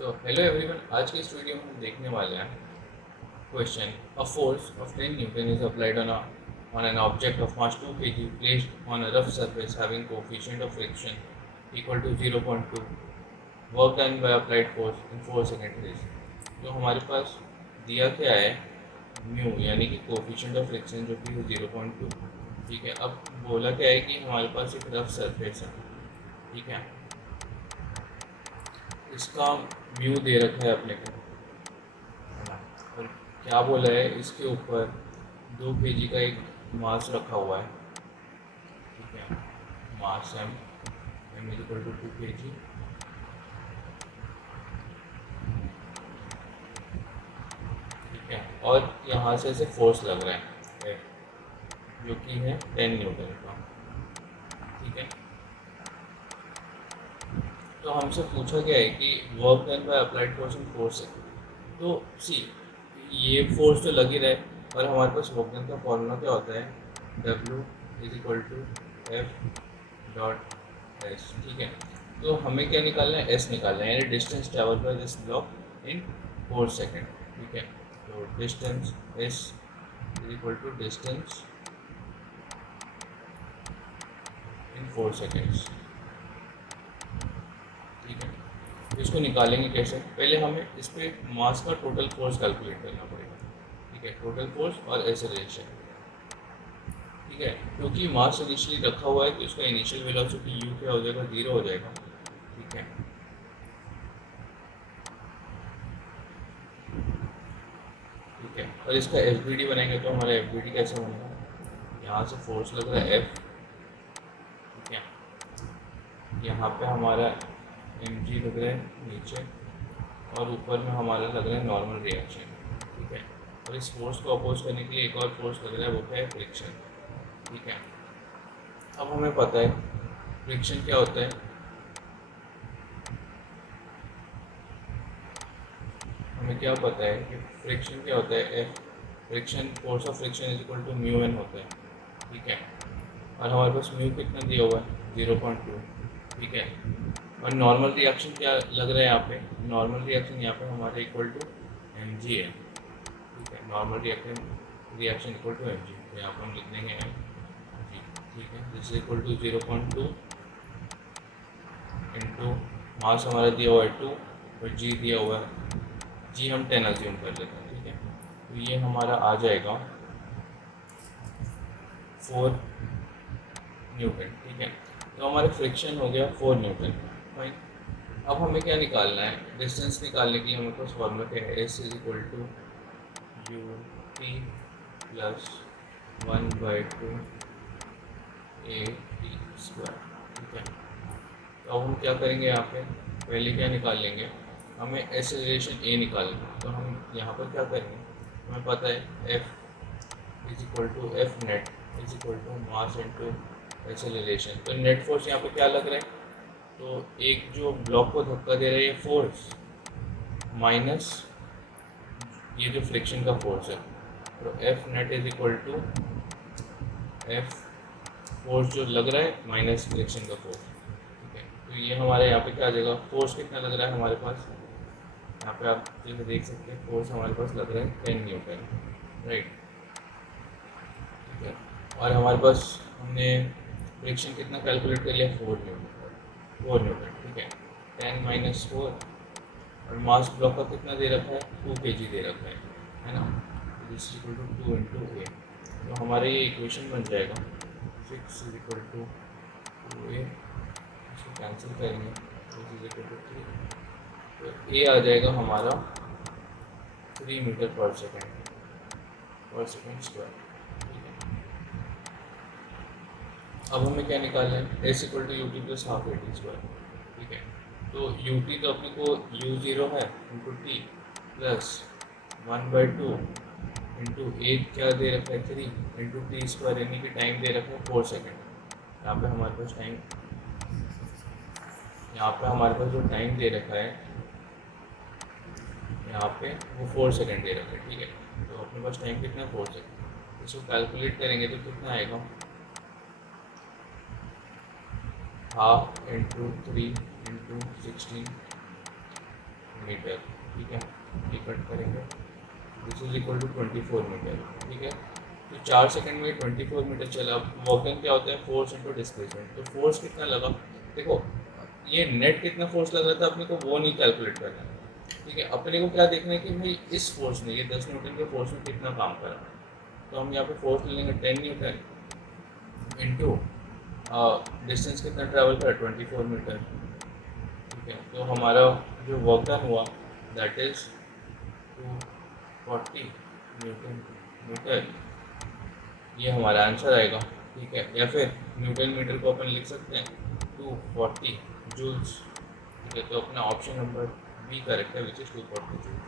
So hello everyone, आज के इस वीडियो में हम देखने वाले हैं question a force of 10 newton is applied on an object of mass 2 kg placed on a rough surface having coefficient of friction equal to 0.2 work done by applied force in 4 second. तो हमारे पास दिया क्या है, mu यानी कि coefficient of friction जो कि 0.2। ठीक है, अब बोला क्या है कि हमारे पास एक रफ सरफेस है। ठीक है, इसका म्यू दे रखा है अपने को, है ना। और क्या बोला है, इसके ऊपर 2 kg का एक मास रखा हुआ है। ठीक है, mass M is equal to 2 kg। ठीक है, और यहाँ से ऐसे फोर्स लग रहा है जो कि है 10 न्यूटन का। ठीक है, तो हमसे पूछा गया है कि work done by applied force in force है। तो सी, ये फोर्स तो लग ही रहा है, और हमारे पास वर्क डन का फॉर्मूला क्या होता है, W is equal to F dot S. ठीक है, तो हमें क्या निकालना है, एस निकालना है, यानी distance travel by this block in 4 second. ठीक है, तो distance S is equal to distance in 4 seconds. ठीक है, तो इसको निकालेंगे कैसे, पहले हमें इस पर मास का टोटल फोर्स कैलकुलेट करना पड़ेगा। ठीक है, टोटल फोर्स और एक्सेलरेशन। ठीक है, क्योंकि मास इनिशियली रखा हुआ है तो इसका इनिशियल वेलोसिटी यू क्या हो जाएगा, 0 हो जाएगा। ठीक है, ठीक है, और इसका एफ बी डी बनाएंगे तो हमारा एफ बी डी कैसे बनेगा, यहाँ से फोर्स लग रहा है एफ। ठीक है, यहाँ पे हमारा एम जी लग रहा है नीचे, और ऊपर में हमारा लग रहा है नॉर्मल रिएक्शन। ठीक है, और इस फोर्स को अपोज करने के लिए एक और फोर्स लग रहा है, वो क्या है, फ्रिक्शन। ठीक है, अब हमें पता है फ्रिक्शन क्या होता है, हमें क्या पता है कि फ्रिक्शन क्या होता है, F friction force of friction is equal to mu N होता है। ठीक है, और हमारे पास म्यू कितना दिया हुआ है, 0.2। ठीक है, और नॉर्मल रिएक्शन क्या लग रहा है यहाँ पे, नॉर्मल रिएक्शन यहाँ पे हमारे इक्वल टू एम जी है। ठीक है, normal reaction equal to M G, तो यहाँ पर हम लिख देंगे एम जी। ठीक है, this is equal to 0.2 into mass हमारा दिया हुआ है 2 और जी दिया हुआ है, जी हम 10 अज्यूम कर लेते हैं। ठीक है, तो ये हमारा आ जाएगा 4 न्यूटन। ठीक है, तो हमारा फ्रिक्शन हो गया 4 न्यूटन। फाइन, अब हमें क्या निकालना है, डिस्टेंस निकालने के लिए हमें पास फॉर्मूला क्या है, S is equal to U T plus 1/2 A T square. ठीक है, तो अब हम क्या करेंगे, यहाँ पे पहले क्या निकाल लेंगे, हमें एक्सेलरेशन ए निकालना है। तो हम यहाँ पर क्या करेंगे, हमें पता है F is equal to F net is equal to mass into acceleration. तो नेट फोर्स यहाँ पे क्या लग रहा है, तो एक जो ब्लॉक को धक्का दे रहा है ये फोर्स, माइनस ये जो फ्रिक्शन का फोर्स है, तो F net is equal to F force जो लग रहा है माइनस फ्रिक्शन का फोर्स। ठीक है, तो ये हमारे यहाँ पे क्या आ जाएगा, फोर्स कितना लग रहा है हमारे पास, यहाँ पे आप जैसे देख सकते हैं फोर्स हमारे पास लग रहा है 10 न्यूटन। राइट, ठीक है, और हमारे पास हमने फ्रिक्शन कितना कैलकुलेट कर लिया, 4 न्यूटन। ठीक है, 10 माइनस 4, और मास ब्लॉक का कितना दे रखा है, 2 kg दे रखा है ना। This is equal to 2 into A, तो हमारा ये इक्वेशन बन जाएगा 6 इज इक्वल टू 2a, इसको कैंसिल करेंगे, दिस इज इक्वल टू 3, तो ए आ जाएगा हमारा 3 मीटर पर सेकेंड स्क्वायर। ठीक है, अब हमें क्या निकालना है, S equal to U T plus half A T square. ठीक है, तो यू टी तो अपने को u0 है इंटू टी प्लस 1/2 इंटू ए क्या दे रखा है, 3 इंटू टी स्क्वायर, यानी कि टाइम दे रखा है 4 सेकेंड। यहाँ पे हमारे पास टाइम, यहाँ पे हमारे पास जो टाइम दे रखा है यहाँ पे वो 4 सेकेंड दे रखा है। ठीक है, तो अपने पास टाइम कितना है, 4 सेकेंड। इसको कैलकुलेट करेंगे तो कितना आएगा, हाफ इंटू 3 इंटू 16 मीटर, ठीक है, ये कट करेंगे, this is equal to 24 metre, ठीक है। तो 4 सेकंड में 24 मीटर चला। वर्क डन क्या होता है, फोर्स इंटू डिस्प्लेसमेंट। तो फोर्स कितना लगा, देखो ये नेट कितना फोर्स लग रहा था अपने को वो नहीं कैलकुलेट करना है, ठीक है। अपने को क्या देखना है कि भाई इस फोर्स ने, ये 10 न्यूटन के फोर्स में कितना काम करा। तो हम यहाँ पे फोर्स ले लेंगे 10 न्यूटन इंटू डिस्टेंस कितना ट्रैवल करा, 24 मीटर, ठीक है। तो हमारा जो वर्क डन हुआ दैट इज 240 न्यूटन मीटर, ये हमारा आंसर आएगा, ठीक है। या फिर न्यूटन मीटर को अपन लिख सकते हैं 240 जूल्स, ठीक है। तो अपना ऑप्शन नंबर बी करेक्ट है, विच इज 240 जूल्स।